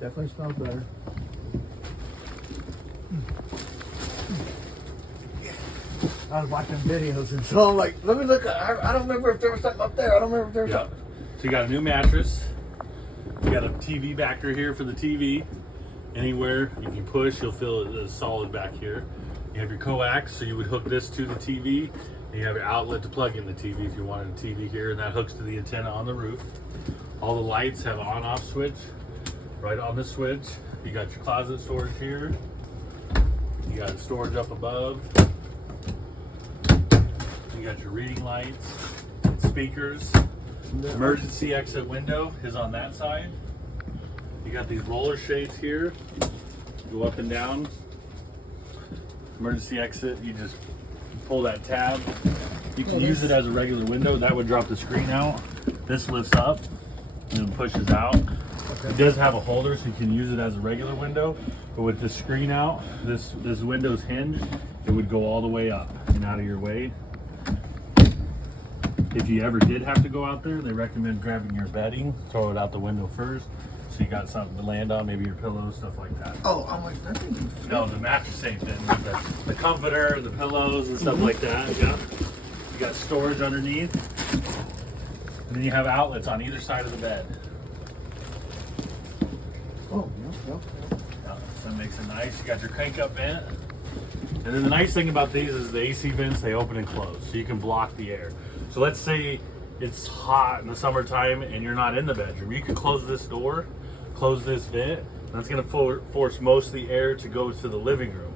Definitely smells better. I was watching videos and so I'm like, let me look. I don't remember if there was something up there. I don't remember if there was Yep. So you got a new mattress. You got a TV backer here for the TV. Anywhere if you push, you'll feel it is solid back here. You have your coax, so you would hook this to the TV. And you have your outlet to plug in the TV if you wanted a TV here, and that hooks to the antenna on the roof. All the lights have an on-off switch right on the switch. You got your closet storage here. You got storage up above. You got your reading lights, speakers. Emergency exit window is on that side. You got these roller shades here. Go up and down. Emergency exit, you just pull that tab. You can use it as a regular window. That would drop the screen out. This lifts up and then pushes out. It does have a holder, so you can use it as a regular window. But with the screen out, this window's hinged, it would go all the way up and out of your way. If you ever did have to go out there, they recommend grabbing your bedding, throw it out the window first, so you got something to land on, maybe your pillows, stuff like that. Oh, I'm like, that thing can fit. No, the mattress same thing. The comforter, the pillows, and stuff like that. Yeah. You got storage underneath, and then you have outlets on either side of the bed. Oh, yeah. Yeah, so that makes it nice. You got your crank up vent. And then the nice thing about these is the AC vents, they open and close, so you can block the air. So let's say it's hot in the summertime and you're not in the bedroom. You can close this door, close this vent, and that's gonna force most of the air to go to the living room.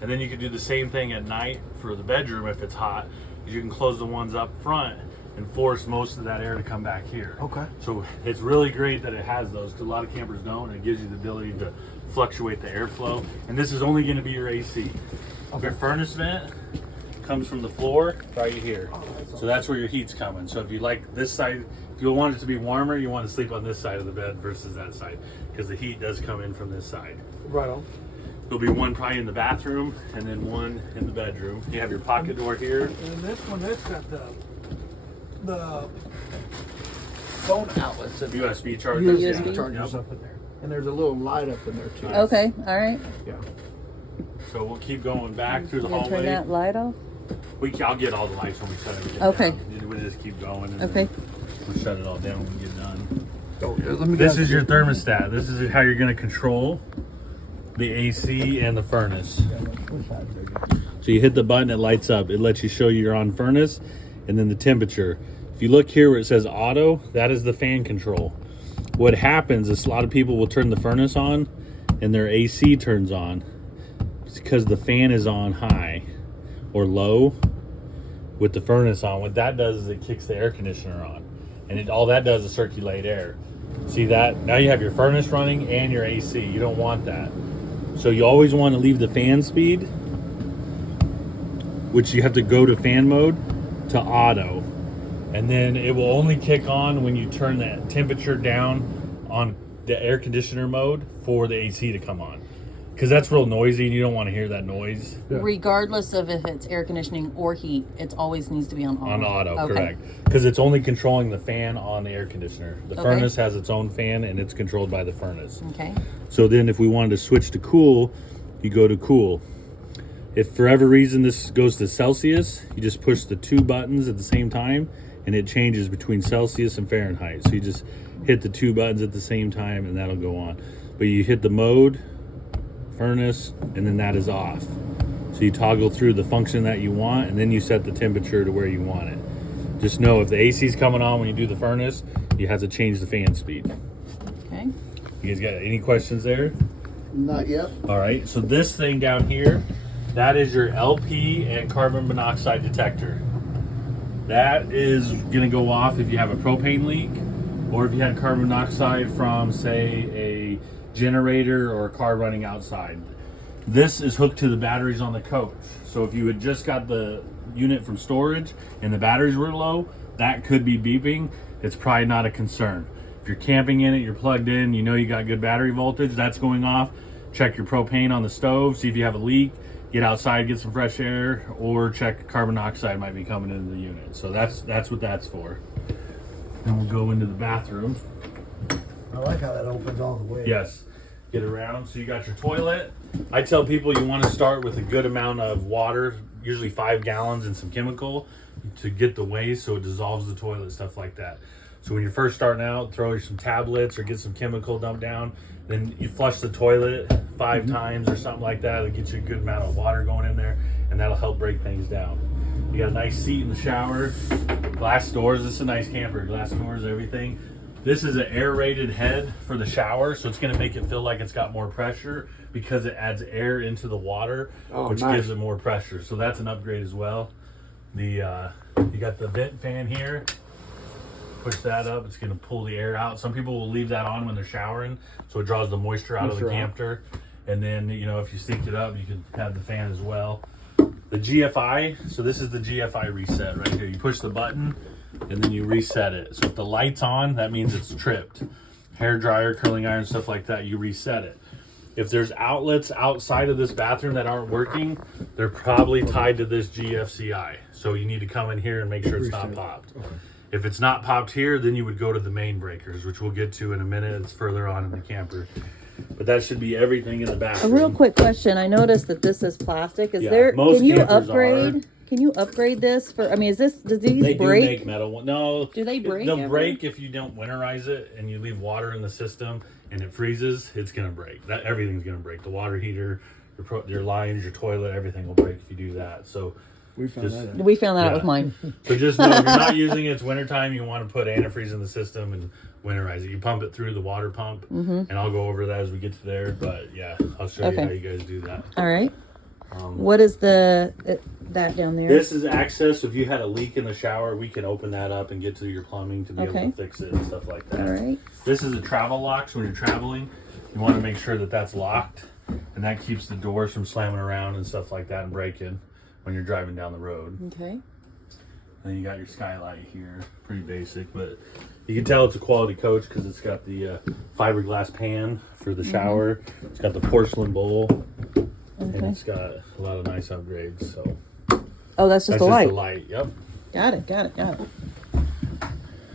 And then you can do the same thing at night for the bedroom if it's hot. You can close the ones up front and force most of that air to come back here. Okay. So it's really great that it has those, because a lot of campers don't, and it gives you the ability to fluctuate the airflow. And this is only gonna be your AC. Okay. Your furnace vent comes from the floor right here. So that's where your heat's coming. So if you like this side, if you want it to be warmer, you want to sleep on this side of the bed versus that side, because the heat does come in from this side. Right on. There'll be one probably in the bathroom and then one in the bedroom. You have your pocket door here. And this one, it's got the phone outlets and USB chargers. USB. chargers up in there. And there's a little light up in there too. Okay, all right. Yeah. So we'll keep going back through the You gonna turn hallway. that light off? I'll get all the lights when we shut everything Okay. down. We'll just keep going. And Okay. then we'll shut it all down when we get done. Oh, yeah, let me This guys- is your thermostat. This is how you're going to control the AC and the furnace. So you hit the button, it lights up. It lets you show you're on furnace and then the temperature. If you look here where it says auto, that is the fan control. What happens is a lot of people will turn the furnace on and their AC turns on. It's because the fan is on high or low with the furnace on. What that does is it kicks the air conditioner on, and all that does is circulate air. See that? Now you have your furnace running and your AC. You don't want that. So you always want to leave the fan speed, which you have to go to fan mode, to auto. And then it will only kick on when you turn that temperature down on the air conditioner mode for the AC to come on. Because that's real noisy and you don't want to hear that noise. Yeah. Regardless of if it's air conditioning or heat, it always needs to be on auto. On auto, Okay. correct. Because it's only controlling the fan on the air conditioner. The Okay. furnace has its own fan and it's controlled by the furnace. Okay. So then if we wanted to switch to cool, you go to cool. If for whatever reason this goes to Celsius, you just push the two buttons at the same time and it changes between Celsius and Fahrenheit. So you just hit the two buttons at the same time and that'll go on. But you hit the mode, furnace, and then that is off. So you toggle through the function that you want and then you set the temperature to where you want it. Just know if the AC is coming on when you do the furnace, you have to change the fan speed. Okay. You guys got any questions there? Not yet. All right, so this thing down here, that is your LP and carbon monoxide detector. That is gonna go off if you have a propane leak or if you had carbon monoxide from, say, a generator or a car running outside. This is hooked to the batteries on the coach. So if you had just got the unit from storage and the batteries were low, that could be beeping. It's probably not a concern. If you're camping in it, you're plugged in, you know you got good battery voltage, that's going off. Check your propane on the stove, see if you have a leak, get outside, get some fresh air, or check carbon monoxide might be coming into the unit. So that's what that's for. Then we'll go into the bathroom. I like how that opens all the way. Yes. get around. So you got your toilet. I tell people you want to start with a good amount of water, usually 5 gallons and some chemical to get the waste so it dissolves the toilet, stuff like that. So when you're first starting out, throw some tablets or get some chemical dumped down. Then you flush the toilet 5 times or something like that. It'll get you a good amount of water going in there, and that'll help break things down. You got a nice seat in the shower, glass doors. This is a nice camper, glass doors, everything. This is an aerated head for the shower, so it's going to make it feel like it's got more pressure because it adds air into the water, which gives it more pressure. So that's an upgrade as well. The you got the vent fan here. Push that up, it's going to pull the air out. Some people will leave that on when they're showering, so it draws the moisture out of the camper. And then, you know, if you synced it up, you can have the fan as well. The GFI, so this is the GFI reset right here. You push the button and then you reset it. So if the light's on, that means it's tripped. Hair dryer, curling iron, stuff like that, you reset it. If there's outlets outside of this bathroom that aren't working, they're probably tied to this GFCI. So you need to come in here and make sure it's not popped. If it's not popped here, then you would go to the main breakers, which we'll get to in a minute. It's further on in the camper. But that should be everything in the A bathroom. real quick question. I noticed that this is plastic. Is Yeah, there? most Can you campers upgrade? are. Can you upgrade this for? I mean, is this? Does these They break? do make metal one. No. Do they break They'll ever? break if you don't winterize it and you leave water in the system and it freezes. It's gonna break. That everything's gonna break. The water heater, your lines, your toilet, everything will break if you do that. So We found Just- that out. We found that out Yeah. with mine. So just know if you're not using it, it's wintertime, you want to put antifreeze in the system and winterize it. You pump it through the water pump, and I'll go over that as we get to there. But yeah, I'll show you Okay. how you guys do that. All right. What is the that down there? This is access. If you had a leak in the shower, we can open that up and get to your plumbing to be able Okay. to fix it and stuff like that. All right. This is a travel lock, so when you're traveling, you want to make sure that that's locked, and that keeps the doors from slamming around and stuff like that and breaking when you're driving down the road. Okay. Then you got your skylight here, pretty basic, but you can tell it's a quality coach because it's got the fiberglass pan for the shower. It's got the porcelain bowl, and Okay. it's got a lot of nice upgrades. So Oh, that's just that's the light. the light. Yep. Got it. Got it. Got it.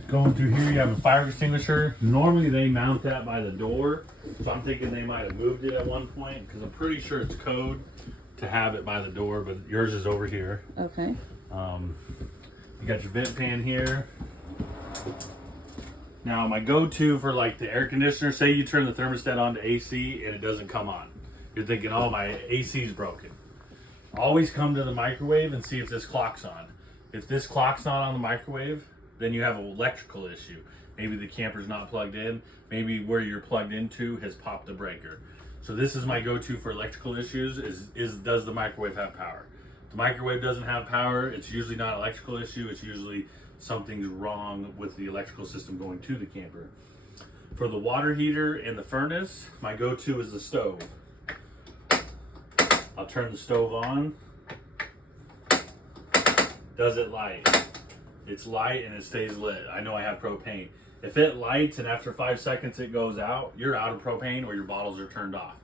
Going through here, you have a fire extinguisher. Normally they mount that by the door, so I'm thinking they might have moved it at one point because I'm pretty sure it's code to have it by the door, but yours is over here. Okay. You got your vent fan here. Now my go-to for like the air conditioner, say you turn the thermostat on to AC and it doesn't come on. You're thinking, oh, my AC's broken. Always come to the microwave and see if this clock's on. If this clock's not on the microwave, then you have an electrical issue. Maybe the camper's not plugged in. Maybe where you're plugged into has popped the breaker. So this is my go-to for electrical issues is does the microwave have power? If the microwave doesn't have power, it's usually not an electrical issue. It's usually something's wrong with the electrical system going to the camper. For the water heater and the furnace, my go-to is the stove. I'll turn the stove on. Does it light? It's light and it stays lit. I know I have propane. If it lights and after 5 seconds it goes out, you're out of propane or your bottles are turned off.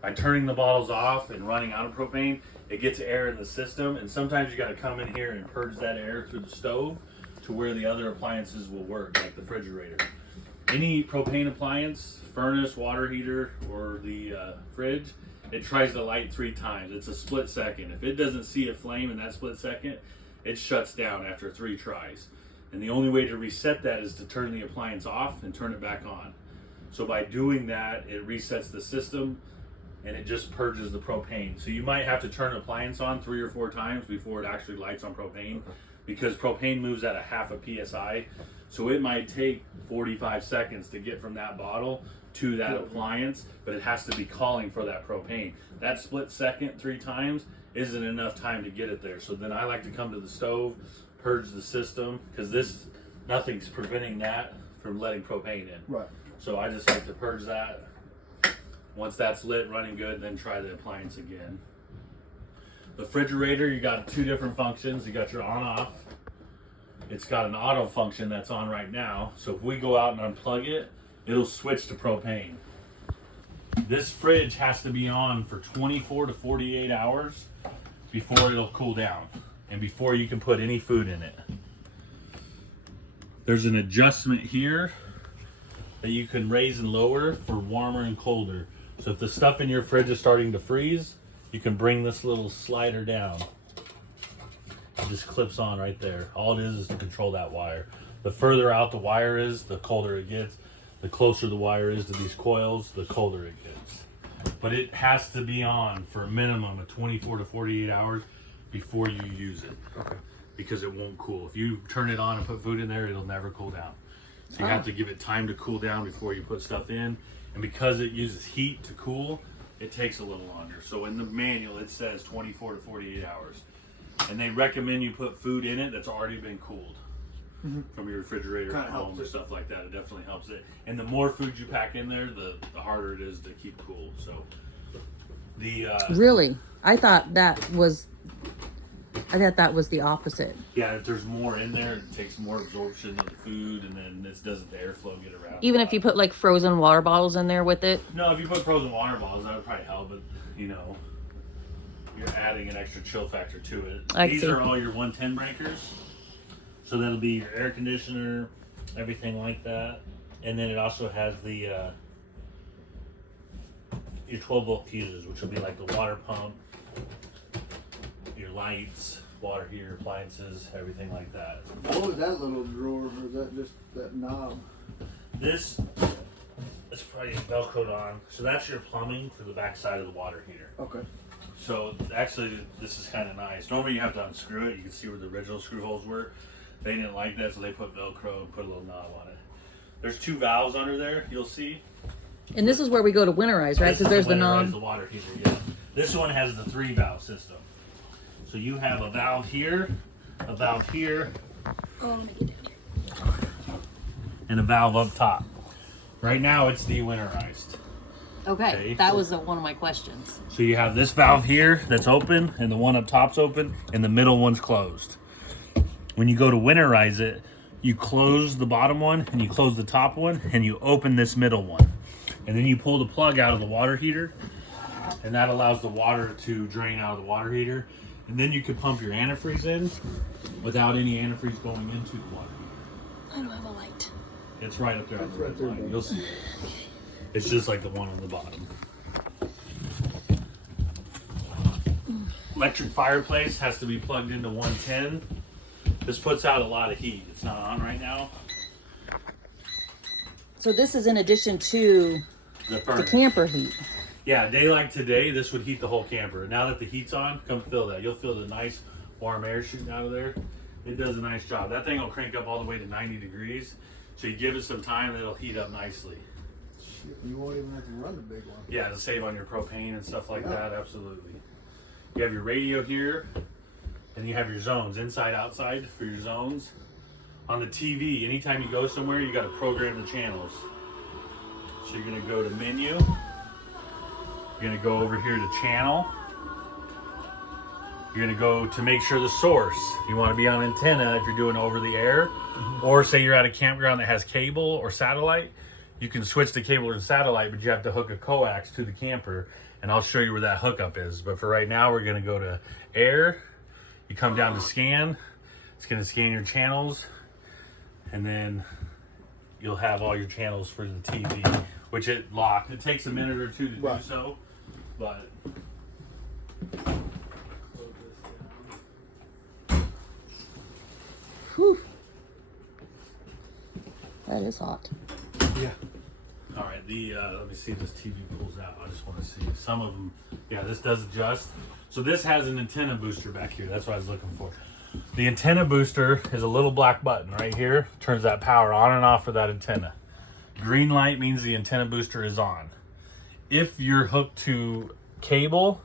By turning the bottles off and running out of propane, it gets air in the system, and sometimes you got to come in here and purge that air through the stove to where the other appliances will work, like the refrigerator. Any propane appliance, furnace, water heater, or the fridge, it tries to light 3 times. It's a split second. If it doesn't see a flame in that split second, it shuts down after 3 tries. And the only way to reset that is to turn the appliance off and turn it back on. So by doing that, it resets the system and it just purges the propane. So you might have to turn an appliance on 3 or 4 times before it actually lights on propane, because propane moves at a half a PSI. So it might take 45 seconds to get from that bottle to that appliance, but it has to be calling for that propane. That split second 3 times isn't enough time to get it there. So then I like to come to the stove, purge the system, because nothing's preventing that from letting propane in. Right. So I just like to purge that. Once that's lit, running good, then try the appliance again. The refrigerator, you got 2 different functions. You got your on-off. It's got an auto function that's on right now. So if we go out and unplug it, it'll switch to propane. This fridge has to be on for 24 to 48 hours before it'll cool down and before you can put any food in it. There's an adjustment here that you can raise and lower for warmer and colder. So if the stuff in your fridge is starting to freeze, you can bring this little slider down. It just clips on right there. All it is to control that wire. The further out the wire is, the colder it gets. The closer the wire is to these coils, the colder it gets. But it has to be on for a minimum of 24 to 48 hours before you use it. Okay. Because it won't cool. If you turn it on and put food in there, it'll never cool down. So you have to give it time to cool down before you put stuff in. And because it uses heat to cool, it takes a little longer. So in the manual, it says 24 to 48 hours. And they recommend you put food in it that's already been cooled from your refrigerator Kinda at home helps or it. stuff like that. It definitely helps it. And the more food you pack in there, the harder it is to keep cool. So the Really? I thought that was the opposite. yeah, if there's more in there, it takes more absorption of the food, and then this doesn't the airflow get around. Even if you put like frozen water bottles in there with it. No, if you put frozen water bottles, that would probably help, but you know, you're adding an extra chill factor to it. I These see. are all your 110 breakers. So that'll be your air conditioner, everything like that. And then it also has the your 12-volt fuses, which will be like the water pump, your lights, water heater, appliances, everything like that. What was that little drawer, or is that just that knob? This is probably Velcroed on. So that's your plumbing for the back side of the water heater. Okay. So actually, this is kind of nice. Normally you have to unscrew it. You can see where the original screw holes were. They didn't like that, so they put Velcro and put a little knob on it. There's 2 valves under there, you'll see. And this is where we go to winterize, right? This Because is there's the winterize knob. the water heater, yeah. This one has the 3 valve system. So you have a valve here, a valve here, and a valve up top. Right now it's de-winterized. Okay, Okay. that was one of my questions. So you have this valve here that's open, and the one up top's open, and the middle one's closed. When you go to winterize it, you close the bottom one, and you close the top one, and you open this middle one. And then you pull the plug out of the water heater, and that allows the water to drain out of the water heater. And then you can pump your antifreeze in without any antifreeze going into the water heater. I don't have a light. It's right up there on It's the right red there, line. bud. You'll see it. It's just like the one on the bottom. Electric fireplace has to be plugged into 110. This puts out a lot of heat. It's not on right now. So this is in addition to The the furnace. camper heat. Yeah, a day like today, this would heat the whole camper. Now that the heat's on, come feel that. You'll feel the nice warm air shooting out of there. It does a nice job. That thing will crank up all the way to 90 degrees. So you give it some time, and it'll heat up nicely. Shit, you won't even have to run the big one. Yeah, to save on your propane and stuff like Yeah. that, absolutely. You have your radio here, and you have your zones, inside, outside for your zones. On the TV, anytime you go somewhere, you got to program the channels. So you're going to go to menu. You're going to go over here to channel. You're going to go to make sure the source. You want to be on antenna if you're doing over the air. Or say you're at a campground that has cable or satellite. You can switch to cable or satellite, but you have to hook a coax to the camper. And I'll show you where that hookup is. But for right now, we're going to go to air. You come down to scan. It's going to scan your channels. And then you'll have all your channels for the TV, which it locked. It takes a minute or 2 to Right. do so. But Whew. That is hot. Yeah. all right, let me see if this TV pulls out. I just want to see some of them. Yeah, this does adjust. So this has an antenna booster back here. That's what I was looking for. The antenna booster is a little black button right here. Turns that power on and off for that antenna. Green light means the antenna booster is on. If you're hooked to cable,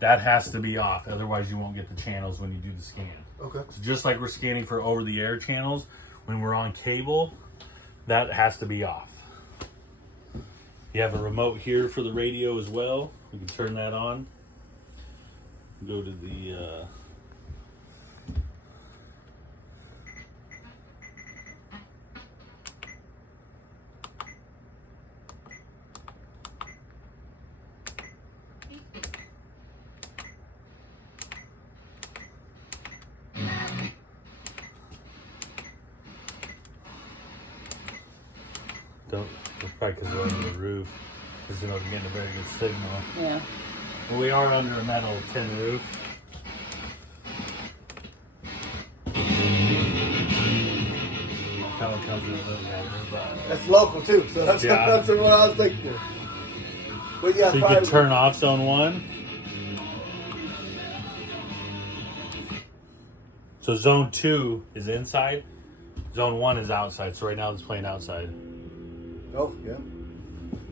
that has to be off. Otherwise, you won't get the channels when you do the scan. Okay. So just like we're scanning for over-the-air channels, when we're on cable, that has to be off. You have a remote here for the radio as well. We can turn that on. Go to the don't, it's probably because we're under the roof. because we're getting a very good signal. Yeah. But we are under a metal tin roof. That one comes in a little better, but That's local too, so that's Yeah. that's what I was thinking. But yeah, so you probably, can turn off zone 1. So zone 2 is inside. Zone 1 is outside. So right now it's playing outside. Oh yeah.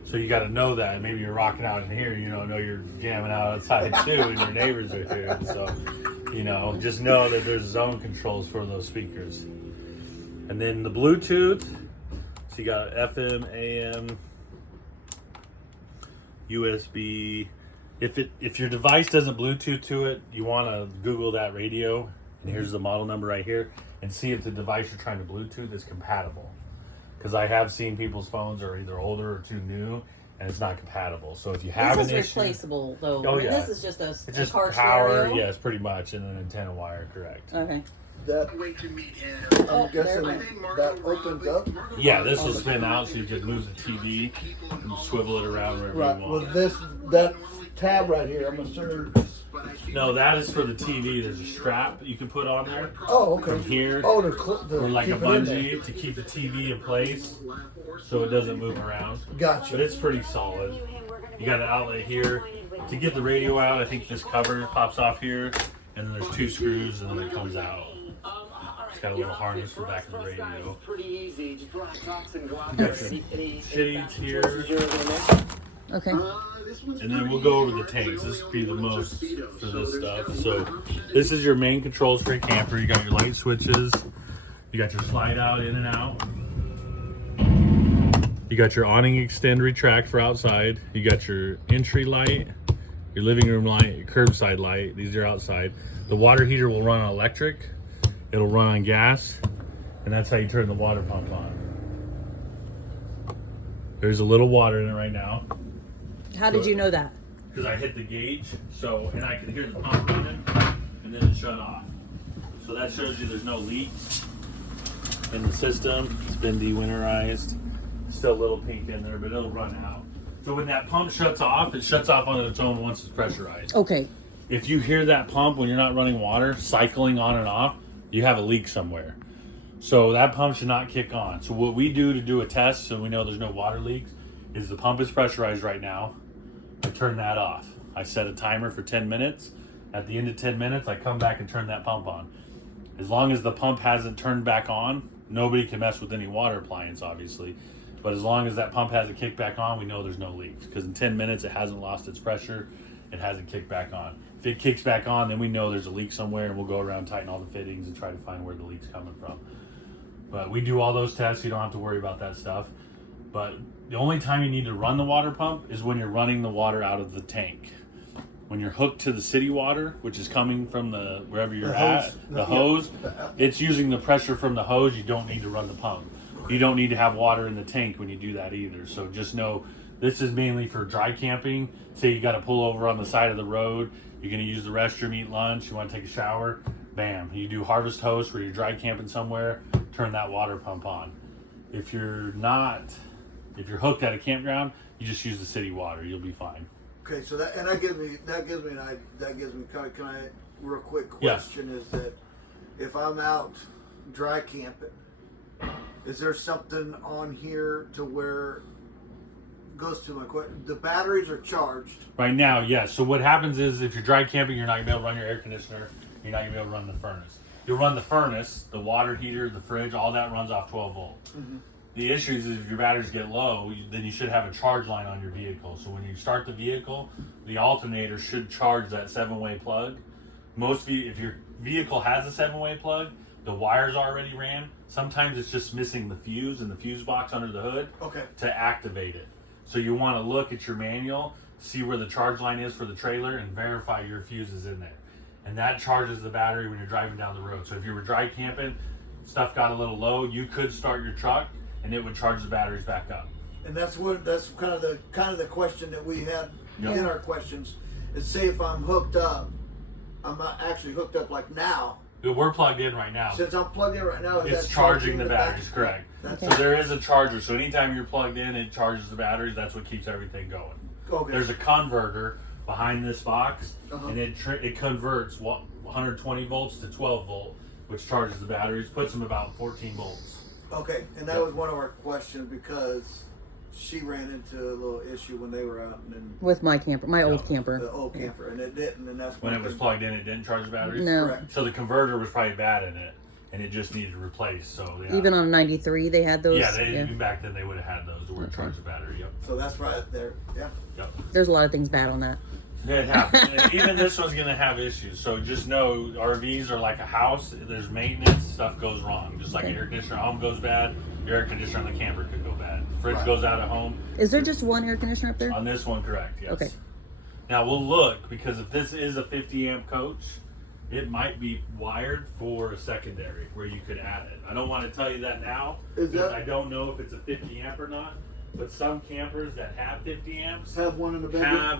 So you got to know that. Maybe you're rocking out in here. You know you're jamming out outside too, and your neighbors are here. So, just know that there's zone controls for those speakers. And then the Bluetooth. So you got FM, AM, USB. If your device doesn't Bluetooth to it, you want to Google that radio. And here's the model number right here, and see if the device you're trying to Bluetooth is compatible. Because I have seen people's phones are either older or too new, and it's not compatible. So if you have This an is issue, replaceable though. Oh, yeah. This is just a it's just car power, stereo. yes, pretty much, and an antenna wire, correct. Okay. That I'm guessing that opens up. Yeah, this will spin out, so you can move the TV and swivel it around wherever Right. you With want. that tab right here, I'm assuming. No, that is for the TV. There's a strap you can put on there Oh, okay. from here, Oh, to or like a keep it in there. bungee to keep the TV in place, so it doesn't move around. But Gotcha. it's pretty solid. You got an outlet here. To get the radio out, I think this cover pops off here, and then there's 2 screws, and then it comes out. It's got a little harness for the back of the radio. You got your shades here, Okay. and then we'll go over the tanks. This will be the most for this stuff. So this is your main controls for your camper. You got your light switches. You got your slide out, in and out. You got your awning extend retract for outside. You got your entry light, your living room light, your curbside light. These are outside. The water heater will run on electric. It'll run on gas, and that's how you turn the water pump on. There's a little water in it right now How did you know that? because I hit the gauge, and I can hear the pump running, and then it shut off. So that shows you there's no leaks in the system. It's been dewinterized. Still a little pink in there, but it'll run out. So when that pump shuts off, it shuts off on its own once it's pressurized. Okay. If you hear that pump when you're not running water cycling on and off, you have a leak somewhere. So that pump should not kick on. So what we do to do a test so we know there's no water leaks is the pump is pressurized right now. I turn that off. I set a timer for 10 minutes. At the end of 10 minutes, I come back and turn that pump on. As long as the pump hasn't turned back on, nobody can mess with any water appliance, obviously. But as long as that pump hasn't kicked back on, we know there's no leaks. Because in 10 minutes, it hasn't lost its pressure. It hasn't kicked back on. If it kicks back on, then we know there's a leak somewhere, and we'll go around, tighten all the fittings, and try to find where the leak's coming from. But we do all those tests. You don't have to worry about that stuff. But the only time you need to run the water pump is when you're running the water out of the tank. When you're hooked to the city water, which is coming from wherever you're at, the hose, it's using the pressure from the hose. You don't need to run the pump. You don't need to have water in the tank when you do that either. So just know this is mainly for dry camping. Say you got to pull over on the side of the road. You're going to use the restroom, eat lunch. You want to take a shower. Bam. You do harvest host where you're dry camping somewhere. Turn that water pump on. If you're hooked at a campground, you just use the city water. You'll be fine. Okay, so that gives me can I real quick Yes. question is that if I'm out dry camping, is there something on here to where goes to my question? The batteries are charged. Right now, yes. So what happens is if you're dry camping, you're not going to be able to run your air conditioner. You're not going to be able to run the furnace. You'll run the furnace, the water heater, the fridge, all that runs off 12 volt. Mm-hmm. The issue is if your batteries get low, then you should have a charge line on your vehicle. So when you start the vehicle, the alternator should charge that 7-way plug. If your vehicle has a 7-way plug, the wires already ran. Sometimes it's just missing the fuse in the fuse box under the hood to activate it. So you want to look at your manual, see where the charge line is for the trailer, and verify your fuse is in there. And that charges the battery when you're driving down the road. So if you were dry camping, stuff got a little low, you could start your truck and it would charge the batteries back up. And that's kind of the question that we had in our questions. Is say if I'm hooked up, I'm not actually hooked up like now. we're plugged in right now. Since I'm plugged in right now, is It's that charging the batteries, correct. That's So there is a charger. So anytime you're plugged in, it charges the batteries. That's what keeps everything going. okay. There's a converter behind this box, Uh-huh. and it converts 120 volts to 12 volt, which charges the batteries, puts them about 14 volts. Okay, and that was one of our questions because she ran into a little issue when they were out and With my camper, my old camper. the old camper, and it didn't, and that's When one it was thing- plugged in, it didn't charge the batteries. No. Correct. So the converter was probably bad in it, and it just needed replaced. So yeah. Even on 93, they had those. yeah, even back then they would have had those to where it Okay. charged the battery. Yep. So that's right there. Yeah. Yep. There's a lot of things bad on that. It happens. And even this one's gonna have issues. So just know RVs are like a house. There's maintenance. Stuff goes wrong. Just like Okay. an air conditioner at home goes bad, your air conditioner on the camper could go bad. Fridge Right. goes out at home. Is there just one air conditioner up there? On this one, correct? Yes. Okay. Now we'll look because if this is a 50 amp coach, it might be wired for a secondary where you could add it. I don't want to tell you that now Is because that- I don't know if it's a 50 amp or not. But some campers that have 50 amps Have one in the bedroom. have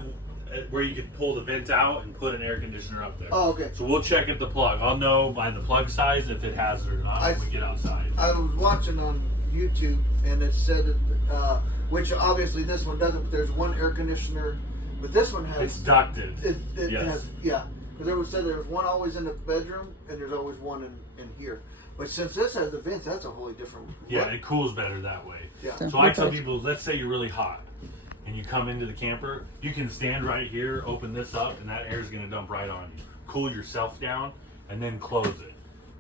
where you can pull the vent out and put an air conditioner up there. Oh, okay. So we'll check at the plug. I'll know by the plug size if it has it or not when we get outside. I was watching on YouTube and it said, which obviously this one doesn't, but there's one air conditioner, but this one has. It's ducted. It Yes. has, yeah. Because there was said there was one always in the bedroom and there's always one in here. But since this has the vents, that's a wholly different. Yeah, it cools better that way. Yeah. So I tell people, let's say you're really hot and you come into the camper, you can stand right here, open this up, and that air is going to dump right on you. Cool yourself down and then close it.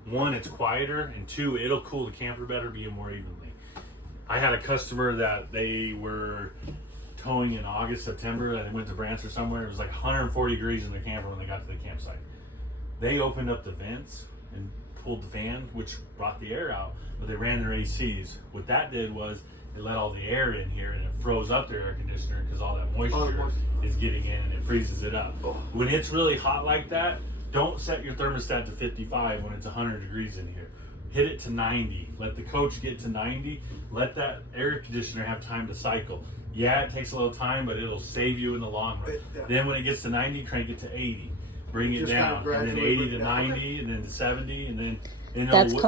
One, it's quieter, and two, it'll cool the camper better, being more evenly. I had a customer that they were towing in August, September, and they went to Brantz or somewhere. It was like 140 degrees in the camper when they got to the campsite. They opened up the vents and pulled the fan, which brought the air out, but they ran their ACs. What that did was it let all the air in here and it froze up their air conditioner because all that moisture is getting in and it freezes it up. Oh. When it's really hot like that, don't set your thermostat to 55 when it's 100 degrees in here. Hit it to 90. Let the coach get to 90. Let that air conditioner have time to cycle. Yeah, it takes a little time, but it'll save you in the long run. Yeah. Then when it gets to 90, crank it to 80. Bring it Just kind down, of and then gradually 80 bring to it down. 90, and then to 70, and then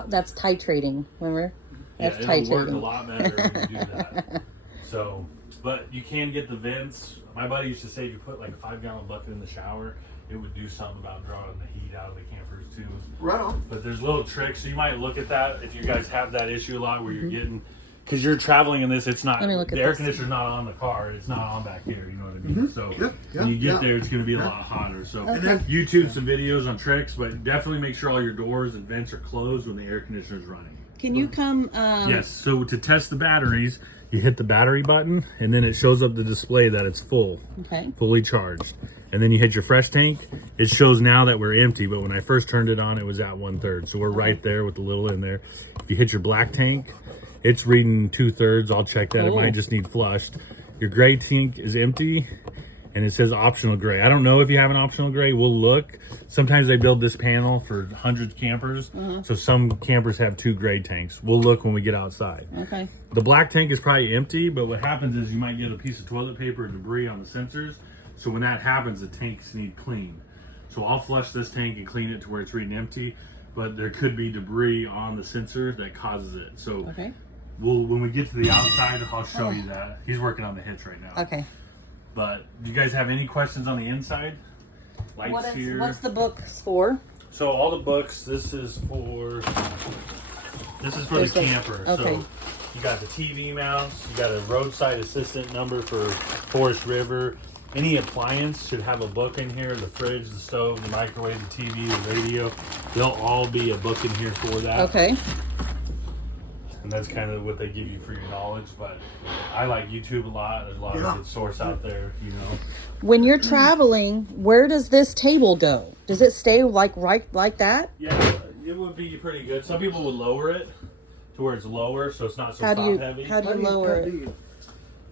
That's titrating. Remember? yeah, That's it'll work a titrating. lot better when you do that. So, but you can get the vents. My buddy used to say if you put like a 5-gallon bucket in the shower, it would do something about drawing the heat out of the campers too. Right on. But there's little tricks. So you might look at that if you guys have that issue a lot where you're getting, because you're traveling in this, it's not, Let me look the at air this. conditioner's not on the car. It's not on back here. You know what I mean? So Yep, when you yep, get yep. there, it's going to be a Yeah. lot hotter. So Okay. YouTube some videos on tricks, but definitely make sure all your doors and vents are closed when the air conditioner is running. Can you come? Yes. So to test the batteries, you hit the battery button, and then it shows up the display that it's full, Okay. fully charged. And then you hit your fresh tank. It shows now that we're empty, but when I first turned it on, it was at 1/3. So we're right there with the little in there. If you hit your black tank, it's reading 2/3. I'll check that. It Cool. might just need flushed. Your gray tank is empty, and it says optional gray. I don't know if you have an optional gray. We'll look. Sometimes they build this panel for hundreds of campers. So some campers have 2 gray tanks. We'll look when we get outside. Okay. The black tank is probably empty, but what happens is you might get a piece of toilet paper or debris on the sensors. So when that happens, the tanks need clean. So I'll flush this tank and clean it to where it's reading empty, but there could be debris on the sensor that causes it. So Okay. when we get to the outside, I'll show you that. He's working on the hitch right now. Okay. But do you guys have any questions on the inside? Lights here. What's the book for? So all the books, this is for There's the the- camper. okay. So you got the TV mounts, you got a roadside assistant number for Forest River. Any appliance should have a book in here. The fridge, the stove, the microwave, the TV, the radio. They'll all be a book in here for that. Okay. And that's kind of what they give you for your knowledge. But I like YouTube a lot. There's a lot Yeah. of good source out there, you know. When you're traveling, where does this table go? Does it stay like right like that? Yeah, it would be pretty good. Some people would lower it to where it's lower, so it's not so How do you top heavy. how do you lower how do it? you-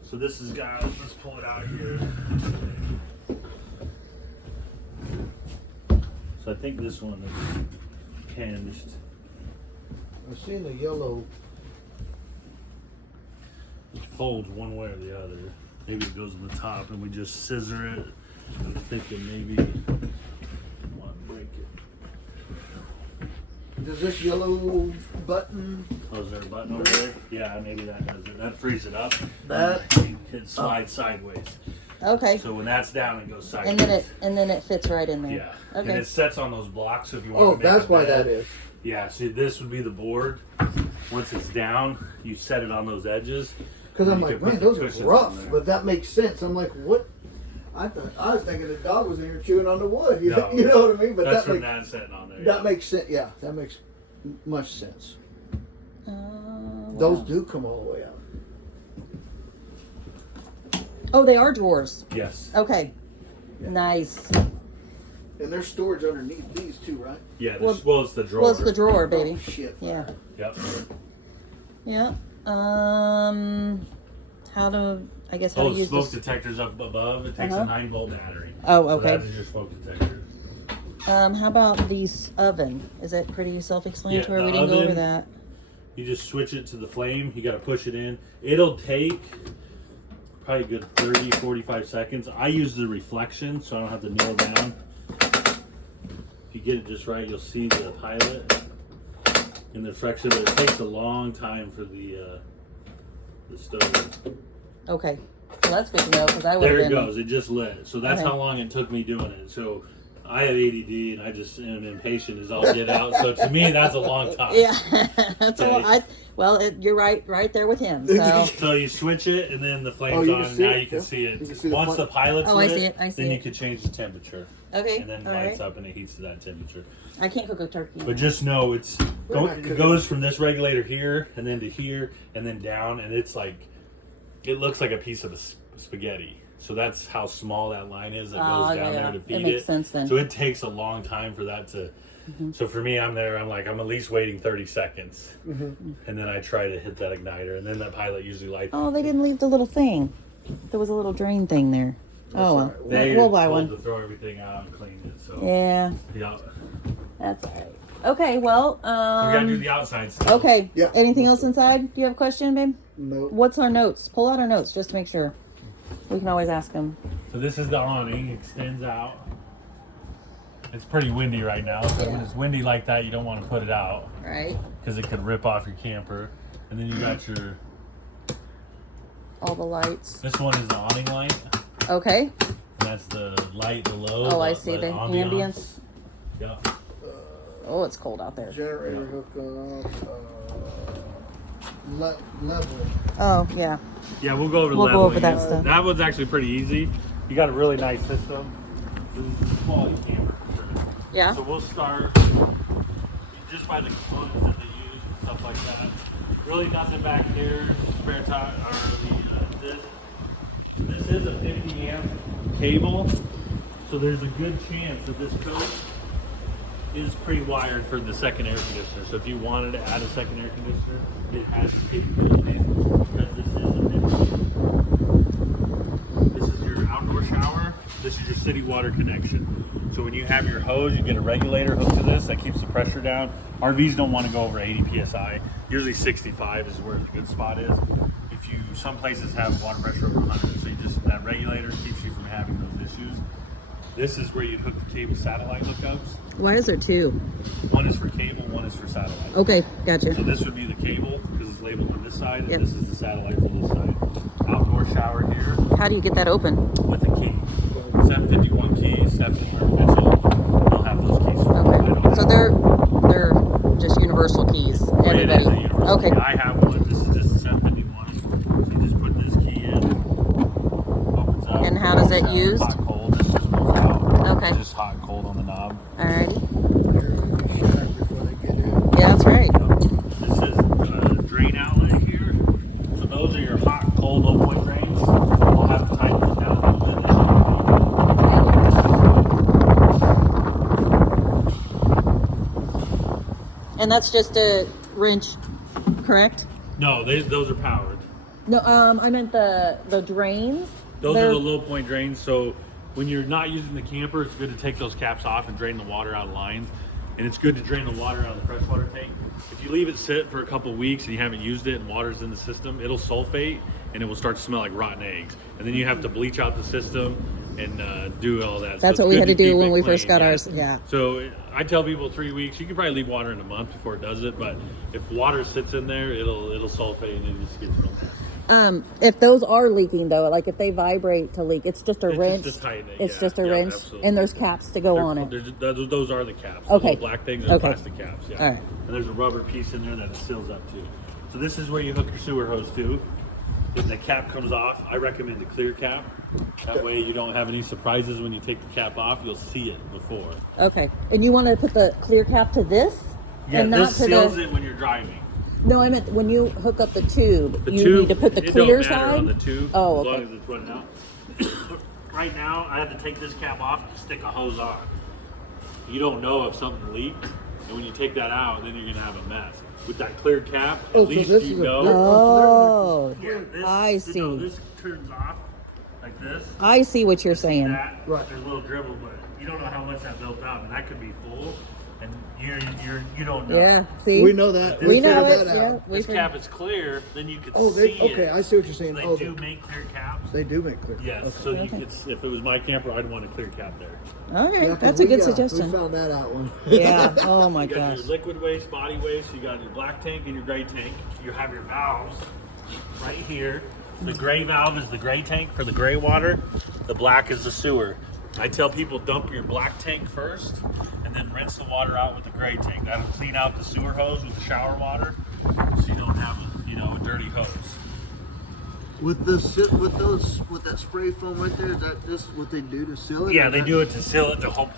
So this has got, let's pull it out here. So I think this one is hinged. I've seen the yellow. It folds one way or the other. Maybe it goes on the top and we just scissor it. I'm thinking maybe want to break it. does this yellow button? Oh, is there a button over there? Yeah, maybe that does it. That frees it up. That It slides sideways. Okay. So when that's down, it goes sideways. And then it fits right in there. Yeah. Okay. And it sets on those blocks. So if you want Oh, to make that's a why bed- that is. Yeah. See, this would be the board. Once it's down, you set it on those edges. Because I'm You like, can put man, the those cushions are on rough, there. but that makes sense. I'm like, what? I was thinking the dog was in here chewing on the wood. You, No, you know what I mean? But that's that from makes, that setting on there. that yeah. makes sense. Yeah, that makes much sense. Wow. Those do come all the way out. Oh, they are drawers. Yes. Okay. Nice. And there's storage underneath these too, right? Yeah. Well- Well, it's the drawer. Well, it's the drawer, baby. Oh, shit. Yeah. Yep. Yeah. How to? I guess how Oh, to the use smoke this. detector's up above. It takes Uh-huh. a 9-volt battery. Oh, So okay. that is your smoke detector. How about the oven? Is that pretty self-explanatory? Yeah, We the didn't go over oven- that. You just switch it to the flame. You got to push it in. It'll take probably a good 30, 45 seconds. I use the reflection so I don't have to kneel down. If you get it just right, you'll see the pilot in the reflection, but it takes a long time for the stove. Okay. Well, that's good to know because I would There have it been. goes. It just lit. So that's Okay. how long it took me doing it. So I have ADD and I just am impatient as all get out. So to me, that's a long time. Yeah. That's Okay. you're right there with him. So. So you switch it, and then the flame's Oh, you on. can see Now it, you can yeah. see it. You can see the Once flame. the pilot's Oh, I lit, see it, I see then you it. can change the temperature, Okay. and then all lights right. up, and it heats to that temperature. I can't cook a turkey. But just know it not cooking. goes from this regulator here, and then to here, and then down, and it looks like a piece of spaghetti. So that's how small that line is that Oh, goes down yeah. there to It feed makes sense then. So it takes a long time for that to. So for me, I'm at least waiting 30 seconds, and then I try to hit that igniter, and then that pilot usually lights. Oh, they didn't leave the little thing. There was a little drain thing there. Oh well, They we'll buy told one. to throw everything out and clean it. So Yeah, yeah, that's all right. Okay, well, we gotta do the outside stuff. okay. Yeah. Anything else inside? Do you have a question, babe? No. What's our notes? Pull out our notes just to make sure. We can always ask them. So this is the awning. Extends out. It's pretty windy right now, so when it's windy like that, you don't want to put it out Right. because it could rip off your camper. And then you got your. All the lights. This one is the awning light. Okay. And that's the light below. Oh, I see the ambience. Yeah. Oh, it's cold out there. Generator hookup. Level. Oh yeah. Yeah, we'll go over the We'll go over leveling. that stuff. That one's actually pretty easy. You got a really nice system. This is a quality camper for sure. Yeah. So we'll start just by the components that they use and stuff like that. Really nothing back here. Spare tire or this is a 50 amp cable, so there's a good chance that this coach is pre-wired for the second air conditioner. So if you wanted to add a second air conditioner, it has the capability because this is a 50 amp. This is your outdoor shower. This is your city water connection. So when you have your hose, you get a regulator hooked to this that keeps the pressure down. RVs don't want to go over 80 psi. Usually 65 is where the good spot is. Some places have water pressure over 100, so that regulator keeps you from having those issues. This is where you'd hook the cable satellite hookups. Why is there two? One is for cable, one is for satellite. Okay, gotcha. So this would be the cable because it's labeled on this side, and Yep. this is the satellite for this side. Outdoor shower here How do you get that open? with a key. 751 key, Stephanie or Mitchell, they'll have those keys. I don't Okay. have So they're just universal keys. It is Everybody. a universal Okay. key. I have one. This is just a 751. So you just put this key in, opens up. And how does it Shower, used? Hot, cold. This just moves out. Okay. It's just hot and cold on the knob. Alrighty. Before they get in. Yeah, that's right. This is a drain outlet here. So those are your hot, cold, low point drains. We'll have to tighten this down a little bit. And that's just a wrench, correct? No, those are powered. No, I meant the drains. Those They're- are the low point drains. So when you're not using the camper, it's good to take those caps off and drain the water out of lines. And it's good to drain the water out of the freshwater tank. If you leave it sit for a couple of weeks and you haven't used it and water's in the system, it'll sulfate and it will start to smell like rotten eggs. And then you have to bleach out the system, and do all that. That's So what it's we had good to do keep when it we first clean, got ours. Yeah. So I tell people 3 weeks. You can probably leave water in a month before it does it, but if water sits in there, it'll sulfate and it just gets real nasty. If those are leaking though, like if they vibrate to leak, it's just a It's wrench. just to tighten it. It's Yeah, just a yeah, wrench, absolutely. and there's caps to go on it. Those are the caps. Okay. The little black things are Okay. plastic caps. Yeah. All right. And there's a rubber piece in there that it seals up to. So this is where you hook your sewer hose to. If the cap comes off, I recommend the clear cap. That way you don't have any surprises when you take the cap off. You'll see it before. Okay, and you want to put the clear cap to this, Yeah, and not this to seals the. it when you're driving. No, I meant when you hook up the tube, The you tube, need to put the it clear don't matter side. on the tube, Oh, as okay. long as it's running out. Right now, I have to take this cap off and stick a hose on. You don't know if something leaked, and when you take that out, then you're gonna have a mess. With that clear cap, Oh, at so least this you is a know. clear- Oh, Yeah, this, I see. No, this turns off like this. I see what you're saying. That Right. there's a little dribble, but you don't know how much that built out, and that could be full, and you don't know. Yeah, see, We know that. We know figured it. that Yeah, out. we This figured- cap is clear, then you can Oh, see they, okay, it. I see what you're saying. They Oh, do make clear caps. they do make clear. Yes, Okay. so you Okay. could, if it was my camper, I'd want a clear cap there. Okay, Yeah, 'cause that's a we, good We suggestion. found that out one. Yeah. Oh my You got gosh. your liquid waste, body waste, you got your black tank and your gray tank. You have your valves right here. The gray valve is the gray tank for the gray water. The black is the sewer. I tell people dump your black tank first and then rinse the water out with the gray tank. That'll clean out the sewer hose with the shower water so you don't have a dirty hose. With that spray foam right there, is that just what they do to seal it? Yeah, Or they that- do it to seal it, to hold.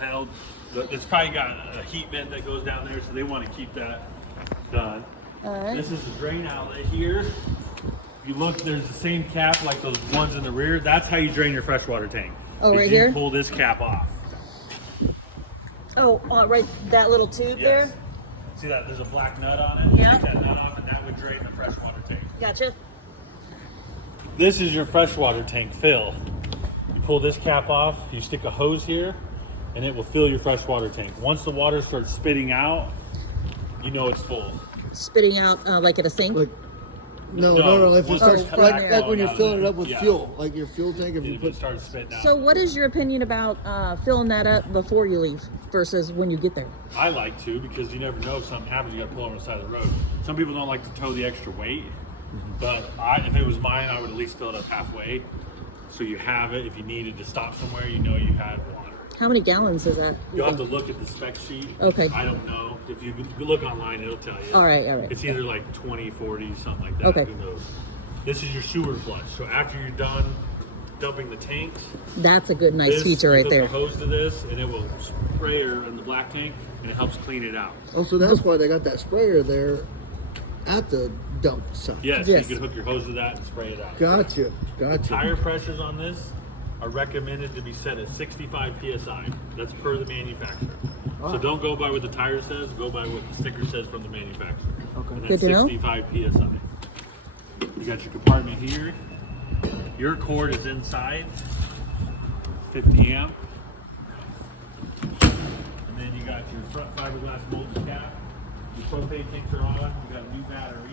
It's probably got a heat vent that goes down there, so they want to keep that done. All right. This is the drain outlet here. If you look, there's the same cap like those ones in the rear. That's how you drain your freshwater tank. Oh, is right you here? pull this cap off. Oh, right, that little tube Yes. there. See that? There's a black nut on it. Yeah. Take that nut off, and that would drain the freshwater tank. Gotcha. This is your freshwater tank fill. You pull this cap off, you stick a hose here, and it will fill your freshwater tank. Once the water starts spitting out, you know it's full. Spitting out like at a sink. Like, no. If it once starts it's like, back like when you're out of filling there. it up with Yeah. fuel, like your fuel tank. If you If it put starts spitting out. So, what is your opinion about filling that up before you leave versus when you get there? I like to, because you never know if something happens. You got to pull over the side of the road. Some people don't like to tow the extra weight, but if it was mine, I would at least fill it up halfway, so you have it. If you needed to stop somewhere, you know you have water. How many gallons is that? You'll have to look at the spec sheet. Okay. I don't know. If you look online, it'll tell you. All right. It's either like 20, 40, something like that. Okay. Who knows? This is your sewer flush. So after you're done dumping the tanks, That's a good, nice this, feature you right hook there. a hose to this, and it will spray her in the black tank, and it helps clean it out. oh, so that's why they got that sprayer there at the dump site. Yes, Yes. you can hook your hose to that and spray it out. Gotcha. Tire pressures on this are recommended to be set at 65 psi. That's per the manufacturer. So don't go by what the tire says. Go by what the sticker says from the manufacturer. Okay. And Good that's to know. 65 psi. You got your compartment here. Your cord is inside, 50 amp. And then you got your front fiberglass molded cap. Your propane tanks are on. You got a new battery.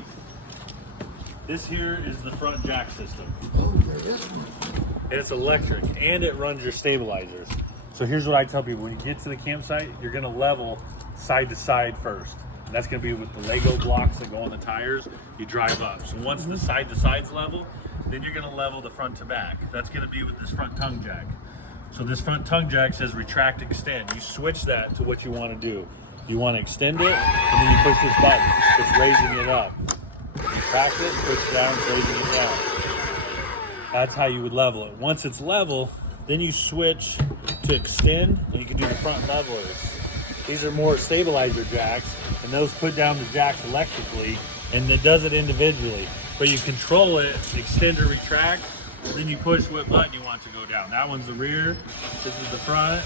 This here is the front jack system. Oh, there is one. And it's electric, and it runs your stabilizers. So here's what I tell people: when you get to the campsite, you're gonna level side to side first. And that's gonna be with the Lego blocks that go on the tires. You drive up. So once the side to side's level, then you're gonna level the front to back. That's gonna be with this front tongue jack. So this front tongue jack says retract, extend. You switch that to what you want to do. You want to extend it, and then you push this button. It's raising it up. Retract it, push down, it's raising it down. That's how you would level it. Once it's level, then you switch to extend, and you can do the front levelers. These are more stabilizer jacks, and those put down the jacks electrically, and it does it individually. But you control it, extend or retract, then you push what button you want to go down. That one's the rear, this is the front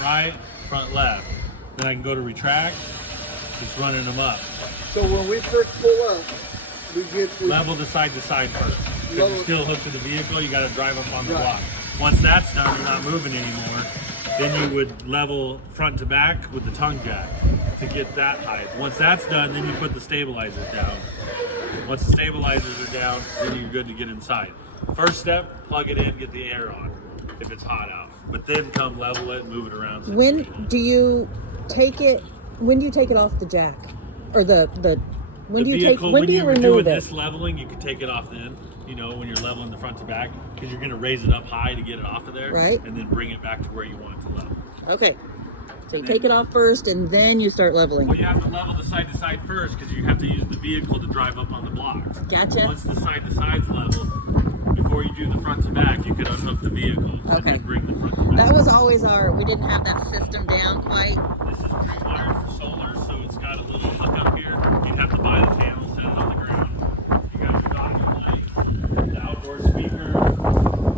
right, front left. Then I can go to retract, it's running them up. So when we first pull up, we Level the side to side first. Because Level- you're still hooked to the vehicle, you got to drive up on the Right. block. Once that's done, you're not moving anymore. Then you would level front to back with the tongue jack to get that height. Once that's done, then you put the stabilizers down. Once the stabilizers are down, then you're good to get inside. First step, plug it in, get the air on. if it's hot out. But then come level it and move it around. When do you take it? When do you take it off the jack, or the? When The do you vehicle, take? When do you were doing remove it? this leveling, you can take it off then. You know, when you're leveling the front to back, because you're going to raise it up high to get it off of there, Right. and then bring it back to where you want it to level. Okay. So you take it off first, and then you start leveling. Well, you have to level the side to side first because you have to use the vehicle to drive up on the blocks. Gotcha. Once the side to side's level, before you do the front to back, you can unhook the vehicle and Okay. then bring the front to back. That was always we didn't have that system down quite. This is pre-wired for solar, so it's got a little hook up here. You'd have to buy the panel, set it on the ground. You got your docking light, the outdoor speaker.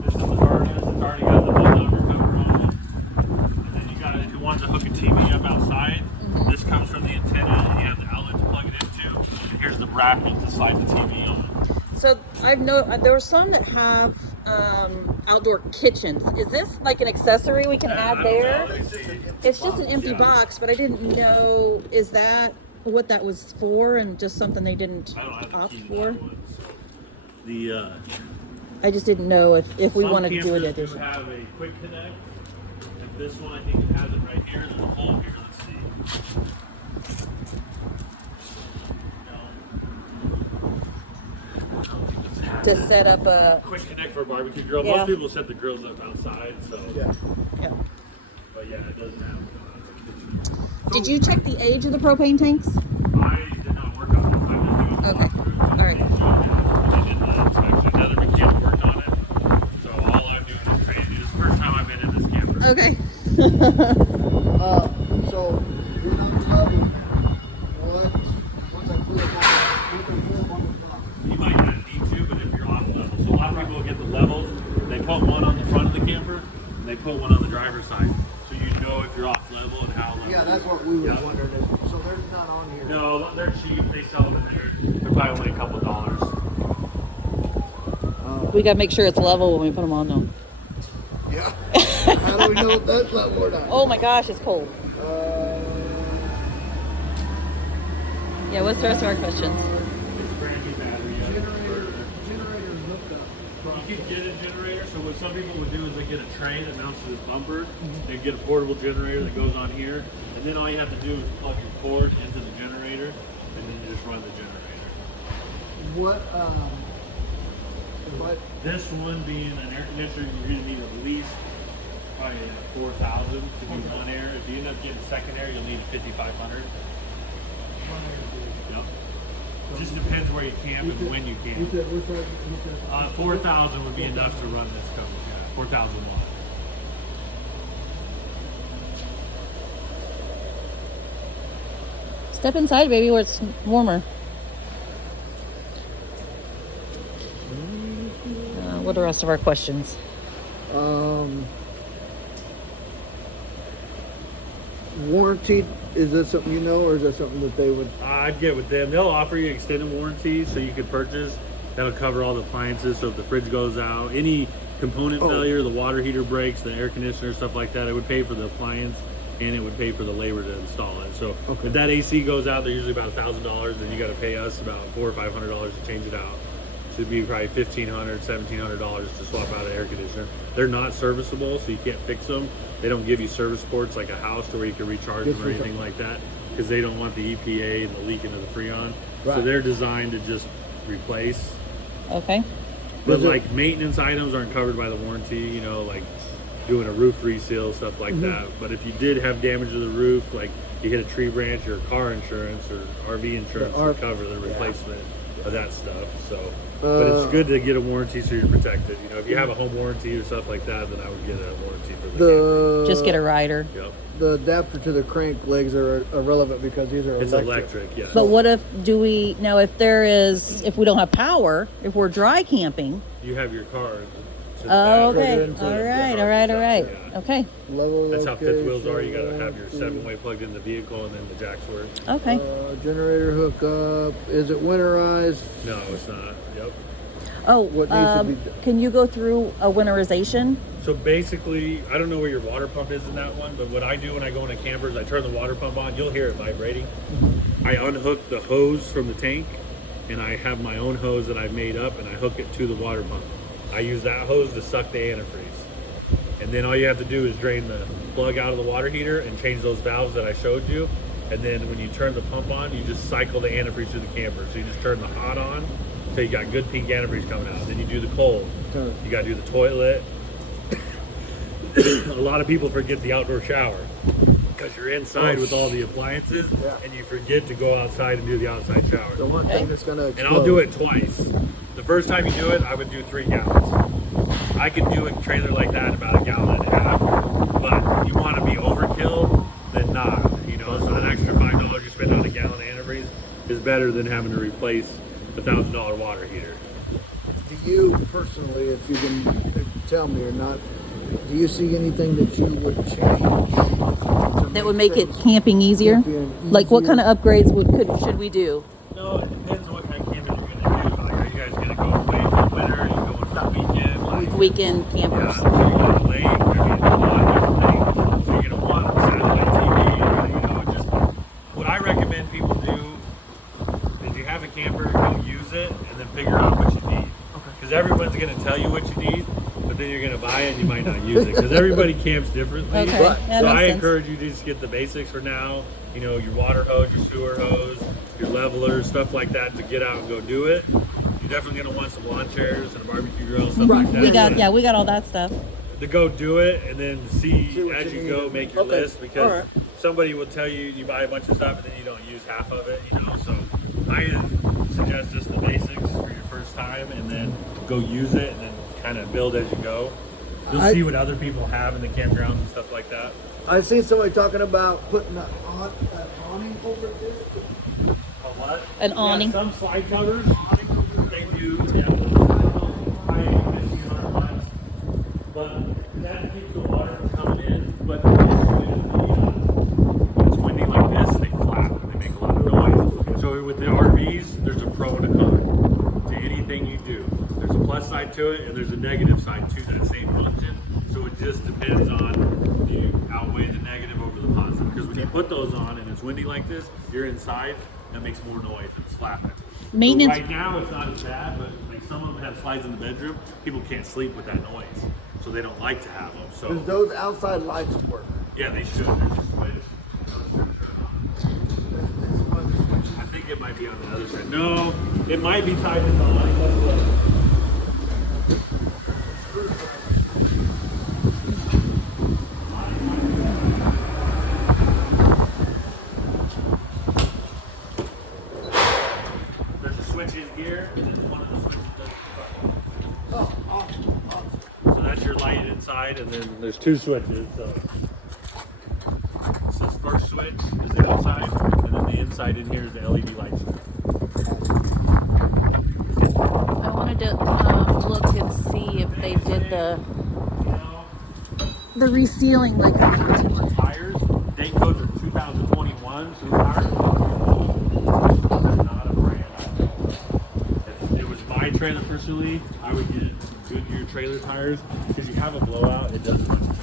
This is the harness. It's already got the build-over cover on it. And then you got, if you wanted to hook a TV up outside, this comes from the antenna, and you have the outlet to plug it into. And here's the bracket to slide the TV on. So I've there are some that have outdoor kitchens. Is this like an accessory we can add there? It's just an empty box, but I didn't know, is that what that was for, and just something they didn't I don't have the opt key to for? that one, so. The I just didn't know if we some wanted to do an campers do addition. have a quick connect. And this one, I think it has it right here. There's a hole here. Let's see. To set up a, Quick connect for a barbecue grill. Yeah. Most people set the grills up outside, so. Yeah. yeah. But yeah, it doesn't have. Did you check the age of the propane tanks? I did not work on this. I was doing the Okay. walkthrough. All right. They did the inspection. Another mechanic worked on it. So all I'm doing is training. This is the first time I've been in this camper. Okay. So we're not level. What? Once I pull it back, we can pull it on the top. You might not need to, but if you're off level. So a lot of people get the levels. They put one on the front of the camper, and they put one on the driver's side. So you know if you're off level and how level. Yeah, that's what we were Yeah. wondering. So they're not on here. No, they're cheap. They sell them in there. They're probably only a couple dollars. We gotta make sure it's level when we put them on though. Yeah. How do we know if that's level or not? Oh my gosh, it's cold. Yeah, what's the rest of our questions? It's a brand new battery. Generator's hooked up. You can get a generator. So what some people would do is they get a tray that mounts to this bumper. They get a portable generator that goes on here, and then all you have to do is plug your cord into the generator, and then you just run the generator. What? What? This one being an air conditioner, you're going to need at least probably 4,000 to be one air. If you end up getting second air, you'll need 5,500. Yep. Just depends where you camp and when you camp. 4,000 would be enough to run this coverage. Yeah, 4,000 watts. Step inside, baby, where it's warmer. What are the rest of our questions? Warranty, is that something you know, or is that something that they would? I'd get with them. They'll offer you extended warranties so you can purchase. That'll cover all the appliances. So if the fridge goes out, any component failure, the water heater breaks, the air conditioner, stuff like that, it would pay for the appliance and it would pay for the labor to install it. So if that AC goes out, they're usually about $1,000, then you got to pay us about $400 or $500 to change it out. So it'd be probably $1,500, $1,700 to swap out an air conditioner. They're not serviceable, so you can't fix them. They don't give you service ports like a house to where you can recharge them or anything like that, because they don't want the EPA and the leak into the Freon. So Right. they're designed to just replace. Okay. But Is it- like maintenance items aren't covered by the warranty, you know, like doing a roof reseal, stuff like that. But if you did have damage to the roof, like you hit a tree branch, your car insurance or RV insurance will cover the replacement of that stuff. So, but it's good to get a warranty so you're protected. You know, if you have a home warranty or stuff like that, then I would get a warranty for the Just get a rider. camper. Yep. The adapter to the crank legs are irrelevant because these are It's electric, yes. But what if if we don't have power, if we're dry camping? You have your car. to the Oh, back. okay. into All the right. Yeah. Okay. Level That's how fifth wheels are. You got to location, have your 7-way plugged in the vehicle and then the jacks work. Okay. generator hookup. Is it winterized? No, it's not. Yep. Oh, What needs to be done? can you go through a winterization? So basically, I don't know where your water pump is in that one, but what I do when I go into campers, I turn the water pump on. You'll hear it vibrating. I unhook the hose from the tank, and I have my own hose that I've made up, and I hook it to the water pump. I use that hose to suck the antifreeze. And then all you have to do is drain the plug out of the water heater and change those valves that I showed you. And then when you turn the pump on, you just cycle the antifreeze through the camper. So you just turn the hot on until you got good pink antifreeze coming out. Then you do the cold. You got to do the toilet. A lot of people forget the outdoor shower because you're inside with all the appliances and you forget to go outside and do the outside shower. The one thing that's gonna explode. And I'll do it twice. The first time you do it, I would do 3 gallons. I could do a trailer like that in about 1.5 gallons, but you want to be overkill, then not. You know, so that extra $5 you spend on a gallon of antifreeze is better than having to replace a $1,000 water heater. Do you personally, if you can tell me or not, do you see anything that you would change That would make it camping easier? Like what kind of upgrades should we do? No, it depends on what kind of camping you're going to do. Like, are you guys going to go away for the winter? Are you going for the weekend? Like, Weekend campers. yeah, so you're going to lake. I mean, a lot of different things. So you're going to want satellite TV. You know, just what I recommend people do is you have a camper, go use it, and then figure out what you need. Because everyone's going to tell you what you need, but then you're going to buy it and you might not use it. Because everybody camps differently. Okay, that So makes I sense. encourage you to just get the basics for now. You know, your water hose, your sewer hose, your leveler, stuff like that to get out and go do it. You're definitely going to want some lawn chairs and a barbecue grill and stuff like that. We got all that stuff. To go do it and then see what as you you go, need. make your Okay. list, because Alright. somebody will tell you you buy a bunch of stuff and then you don't use half of it, you know. So I suggest just the basics for your first time and then go use it and then kind of build as you go. You'll see what other people have in the campgrounds and stuff like that. I've seen somebody talking about putting an awning over this. A what? An awning. Some slide covers. They do. Yeah. But that keeps the water from coming in. But the issue is when it's windy like this, they flap and they make a lot of noise. So with the RVs, there's a pro and a con to anything you do. There's a plus side to it and there's a negative side to that same function. So it just depends on you outweigh the negative over the positive. Because when you put those on and it's windy like this, you're inside, that makes more noise and it's flapping. Maintenance- So right now it's not as bad, but like some of them have slides in the bedroom. People can't sleep with that noise, so they don't like to have them. So Does those outside lights work? yeah, they should. They're just switched. I think it might be on the other side. No, it might be tied into the light. Let's look. There's a switch in here, and then one of the switches does the Oh, awesome. So that's your light inside, and then there's 2 switches. So this first switch is the outside, and then the inside in here is the LED light switch. I wanted to look and see if they did the resealing like Tires, date codes are 2021, so the tires are not a brand. If it was my trailer personally, I would get some Goodyear trailer tires, because you have a blowout, it doesn't run.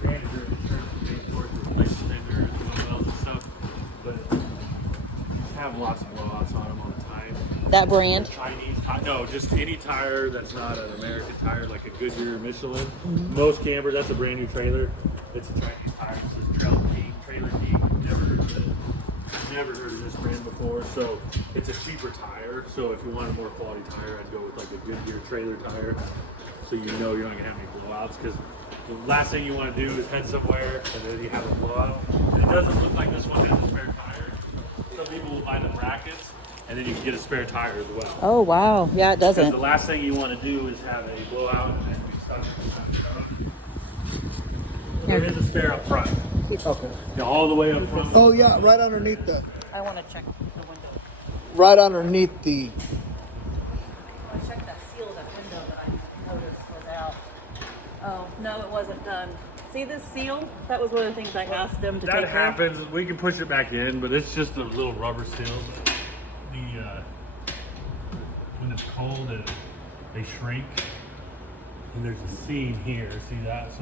Granted, your insurance is paid for it to replace the fender and oils and stuff, but you have lots of blowouts on them all the time. that brand. Chinese tire, no, just any tire that's not an American tire, like a Goodyear or Michelin. Most campers, that's a brand new trailer. It's a Chinese tire. It says Trail King, Trailer King. Never heard of this brand before. So it's a cheaper tire. So if you want a more quality tire, I'd go with like a Goodyear trailer tire. So you know you're not gonna have any blowouts, because the last thing you want to do is head somewhere and then you have a blowout. And it doesn't look like this one has a spare tire. Some people will buy the brackets, and then you can get a spare tire as well. Oh wow, yeah, it Because the doesn't. last thing you want to do is have a blowout and be stuck in the front. There is a spare up front. Okay. Yeah, all the way up front. Oh yeah, right underneath the, I want to check the window. right underneath the. I checked that seal of that window that I noticed was out. Oh no, it wasn't done. See this seal? That was one of the things I asked them to That take care of. happens. We can push it back in, but it's just a little rubber seal. But when it's cold, they shrink. And there's a seam here. See that? So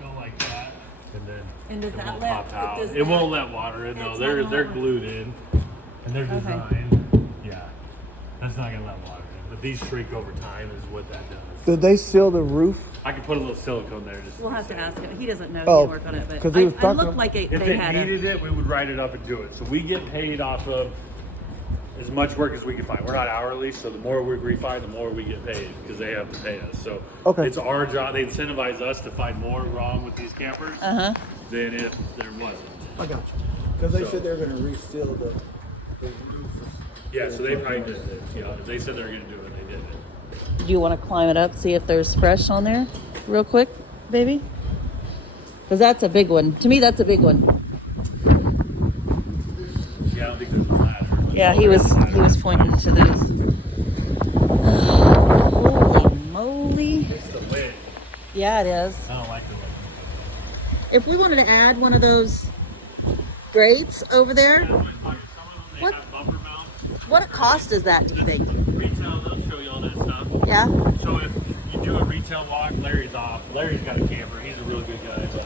go like that, and then And does it that won't let- pop out. does It that- won't let water in. No, It's they're not gonna let glued in, and they're designed. Yeah, that's not gonna let water in. But these shrink over time, is what that does. Did they seal the roof? I could put a little silicone there. Just We'll have to ask him. He doesn't know. He Oh, didn't work on it, but 'cause he was I talking- looked like if they it had needed it, we would write it up and do it. So we get paid off of as much work as we can find. We're not hourly, so the more we find, the more we get paid because they have to pay us. So Okay. it's our job. They incentivize us to find more wrong with these campers than if there wasn't. I got you. Because they So- said they were going to reseal the roof. Yeah, so they probably did it. You know, if they said they were going to do it, they did it. Do you want to climb it up, see if there's fresh on there, real quick, baby? Because that's a big one. To me, that's a big one. Yeah, I don't think there's a ladder. Yeah, he was pointing to those. Holy moly! It's the wind. Yeah, it is. I don't like the wind. If we wanted to add one of those grates over there, Some of them, they What? have bumper mounts. what cost is that? Do you think? Retail, they'll show you all that stuff. Yeah. So if you do a retail walk, Larry's off. Larry's got a camper. He's a really good guy, but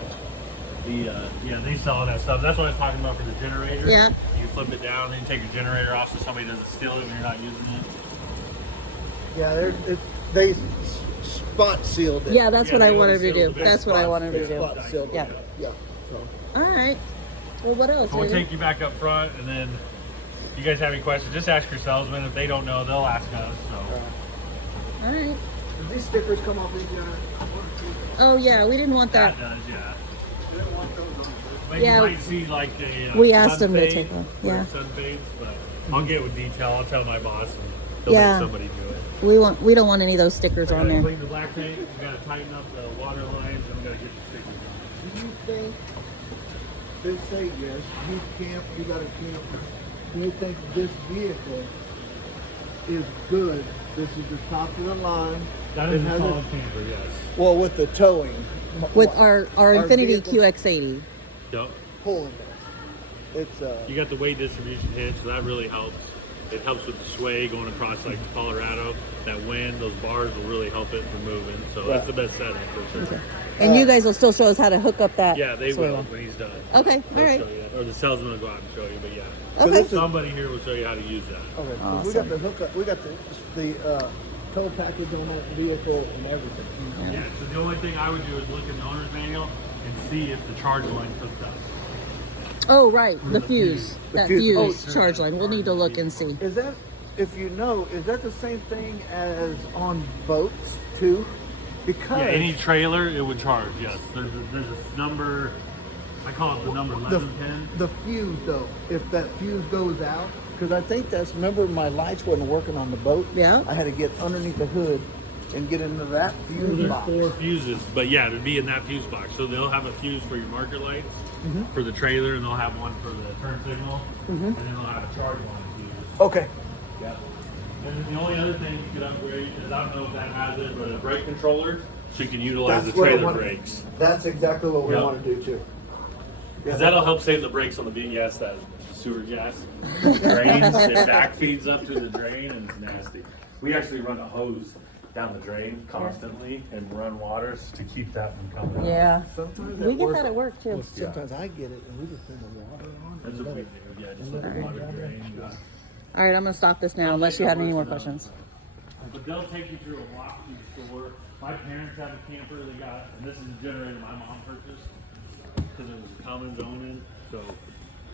they sell all that stuff. That's what I was talking about for the generator. Yeah. You flip it down, then you take your generator off so somebody doesn't steal it when you're not using it. Yeah, they spot sealed it. Yeah, that's Yeah, what I they wanted always to seal do. the big That's what I spots. wanted to They do. spot sealed Yeah. it. Yeah. So. All right. Well, what else? So we'll baby? take you back up front, and then if you guys have any questions, just ask your salesman. If they don't know, they'll ask us. So All right. Did these stickers come off these guys? Oh yeah, we didn't want that. that does, yeah. I didn't want those on. But Yeah. you might see like a We asked sun them to fade, take one, where yeah. the sun fades, but I'll get with detail. I'll tell my boss, and he'll Yeah. make somebody do it. We don't want any of those stickers We on gotta there. clean the black paint. We gotta tighten up the water lines, and we gotta get the stickers on. Do you think, they say yes, you camp, you got a camper. Do you think this vehicle is good? This is the top of the line. That It is a has solid camper, yes. Well, with the towing. With our Infinity vehicle QX80. Yep. pulling it. It's You got the weight distribution hitch, so that really helps. It helps with the sway going across like Colorado. That wind, those bars will really help it for moving. So that's the best setup for sure. And you guys will still show us how to hook up that. Yeah, they soy will well. when he's done. Okay, all They'll right. show you. Or the salesman will go out and show you, but yeah. Okay. Somebody here will show you how to use that. okay. So we Awesome. got the hookup. We got the tow package on that vehicle and everything. Yeah, so the only thing I would do is look in the owner's manual and see if the charge line's hooked up. Oh right, the fuse. That fuse. fuse Oh, charge line. We'll need to look and see. Is that, if you know, is that the same thing as on boats too? Because Yeah, any trailer, it would charge, yes. There's a number, I call it the number the, 11 pin. the fuse though, if that fuse goes out, because I think that's, remember my lights wasn't working on the boat? Yeah. I had to get underneath the hood and get into that fuse There's box. 4 fuses, but yeah, it'd be in that fuse box. So they'll have a fuse for your marker lights for the trailer, and they'll have one for the turn signal, and then they'll have a charge line fuse. Okay. Yeah. And then the only other thing you could upgrade is, I don't know if that has it, but a brake controller, so you can utilize That's the what I trailer want- brakes. That's exactly what we Yep. want to do too. Because that'll help save the brakes on the VES, that sewer gas drains. It back feeds up to the drain, and it's nasty. We actually run a hose down the drain constantly and run waters to keep that from coming out. Yeah. Sometimes We get that at work too. Sometimes I get it and we just turn the water on. That's what we do. Yeah, just let the water drain. All right, I'm gonna stop this now unless you had any more questions. But they'll take you through a walk through the store. My parents have a camper. They got, and this is a generator my mom purchased because it was a Cummins owning. So,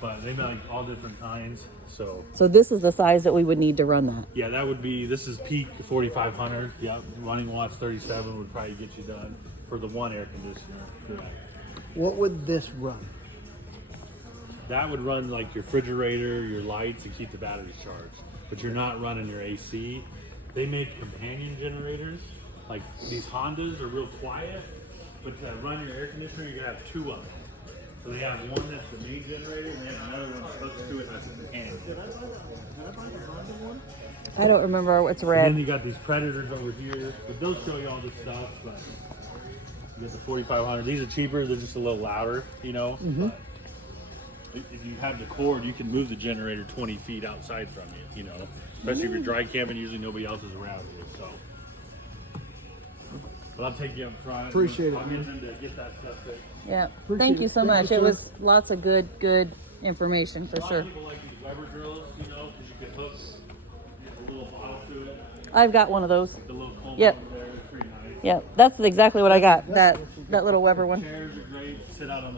but they make all different kinds. So So this is the size that we would need to run that. yeah, that would be. This is peak 4,500. Yep, running watts 37 would probably get you done for the one air conditioner. Correct. What would this run? That would run like your refrigerator, your lights, and keep the batteries charged. But you're not running your AC. They make companion generators. Like these Hondas are real quiet, but to run your air conditioner, you're gonna have 2 of them. So they have one that's the main generator, and they have another one that's hooked to it that's a companion. I don't remember. It's And then red. you got these Predators over here, but they'll show you all this stuff. But you got the 4,500. These are cheaper. They're just a little louder, you know. But if you have the cord, you can move the generator 20 feet outside from you. You know, especially if you're dry camping. Usually nobody else is around you. So, but I'll take you up front. Appreciate it, I'll get them to get that stuff fixed. Yeah. Appreciate Thank you it. so Thank much. you, It sir. was lots of good information for A lot sure. of people like these Weber drills, you know, because you can hook a little bottle to it. I've got one of those. The little comb Yep. over there is pretty nice. Yep, that's exactly what I got. That little Weber one. Chairs are great. Sit out on the